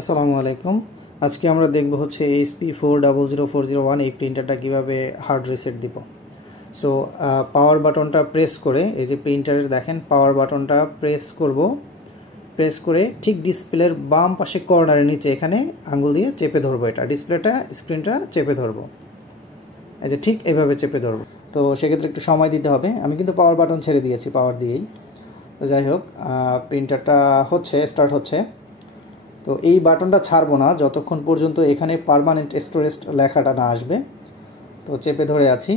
আসসালামু আলাইকুম। আজকে আমরা দেখব হচ্ছে HP400401 এই প্রিন্টারটা কিভাবে হার্ড রিসেট দিব। সো পাওয়ার বাটনটা প্রেস করে, এই যে প্রিন্টারের দেখেন পাওয়ার বাটনটা প্রেস করে ঠিক ডিসপ্লের বাম পাশে কর্নারের নিচে এখানে আঙ্গুল দিয়ে চেপে ধরবো, এটা স্ক্রিনটা চেপে ধরবো, এই যে ঠিক এইভাবে চেপে ধরবো। তো সেক্ষেত্রে একটু সময় দিতে হবে। আমি কিন্তু পাওয়ার বাটন ছেড়ে দিয়েছি পাওয়ার দিয়েই। তো যাই হোক, প্রিন্টারটা স্টার্ট হচ্ছে। তো এই বাটনটা ছাড়বো না যতক্ষণ পর্যন্ত এখানে পার্মানেন্ট স্টোরেজ লেখাটা না আসবে। তো চেপে ধরে আছি।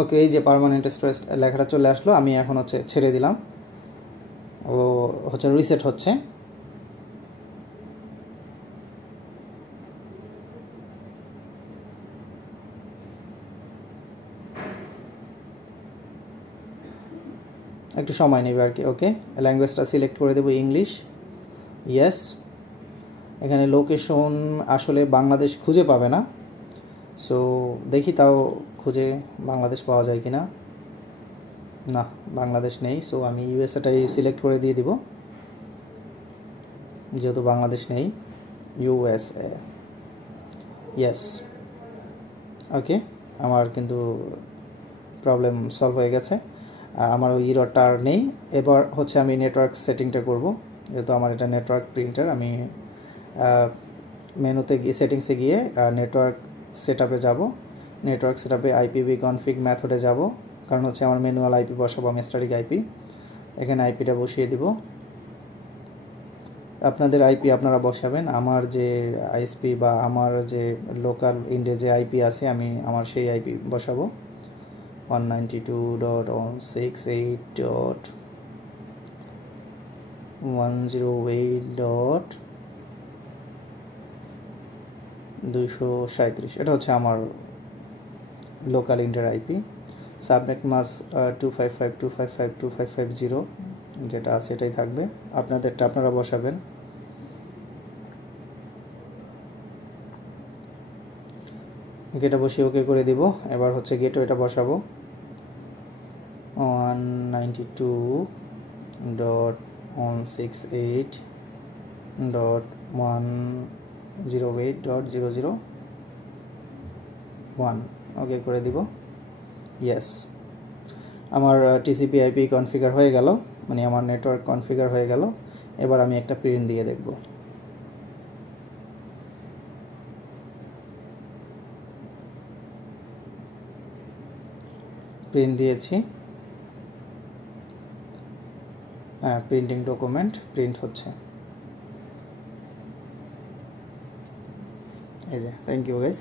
ওকে, এই যে পার্মানেন্ট স্টোরেজ লেখাটা চলে আসলো। আমি এখন ছেড়ে দিলাম, ও রিসেট হচ্ছে। একটু সময় নেবে আর কি। ওকে, ল্যাঙ্গুয়েজটা সিলেক্ট করে দেবো ইংলিশ। ইয়েস। এখানে লোকেশন আসলে বাংলাদেশ খুঁজে পাবে না, সো দেখি তাও খুঁজে বাংলাদেশ পাওয়া যায় কি না। না, বাংলাদেশ নেই। সো আমি ইউএসএটাই সিলেক্ট করে দিয়ে দিব, যেহেতু বাংলাদেশ নেই। ইউএসএ। ইয়েস। ওকে, আমার কিন্তু প্রবলেম সলভ হয়ে গেছে। আমার ওই ইররটা আর নেই। এবার আমি নেটওয়ার্ক সেটিংটা করব। যেহেতু আমার এটা নেটওয়ার্ক প্রিন্টার, আমি মেনুতে গিয়ে সেটিংসে গিয়ে নেটওয়ার্ক সেটআপে যাব। নেটওয়ার্ক সেটআপে আইপিভি কনফিগ মেথডে যাব, কারণ আমার ম্যানুয়াল আইপি বসাবো আমি, স্ট্যাটিক আইপি। এখানে আইপিটা বসিয়ে দিব। আপনাদের আইপি আপনারা বসাবেন। আমার যে আইএসপি বা আমার যে লোকাল ইন্ডিয়া যে আইপি আছে, আমি আমার সেই আইপি বসাবো। 192.168.237, এটা আমার লোকাল ইন্ডিয়ার আইপি। সাবনেট মাস 255.255.255.0 যেটা আছে এটাই থাকবে। আপনাদেরটা আপনারা বসাবেন। এটা বসিয়ে ওকে করে দিব। এবার গেটওয়েটা বসাবো 192.168.108.001। ওকে করে দিব। ইয়েস, আমার টিসিপি আইপি কনফিগার হয়ে গেল, মানে আমার নেটওয়ার্ক কনফিগার হয়ে গেল। এবার আমি একটা প্রিন্ট দিয়ে দেখব। প্রিন্ট দিয়েছি। হ্যাঁ, প্রিন্টিং ডকুমেন্ট প্রিন্ট হচ্ছে। এই যে, থ্যাংক ইউ গাইস।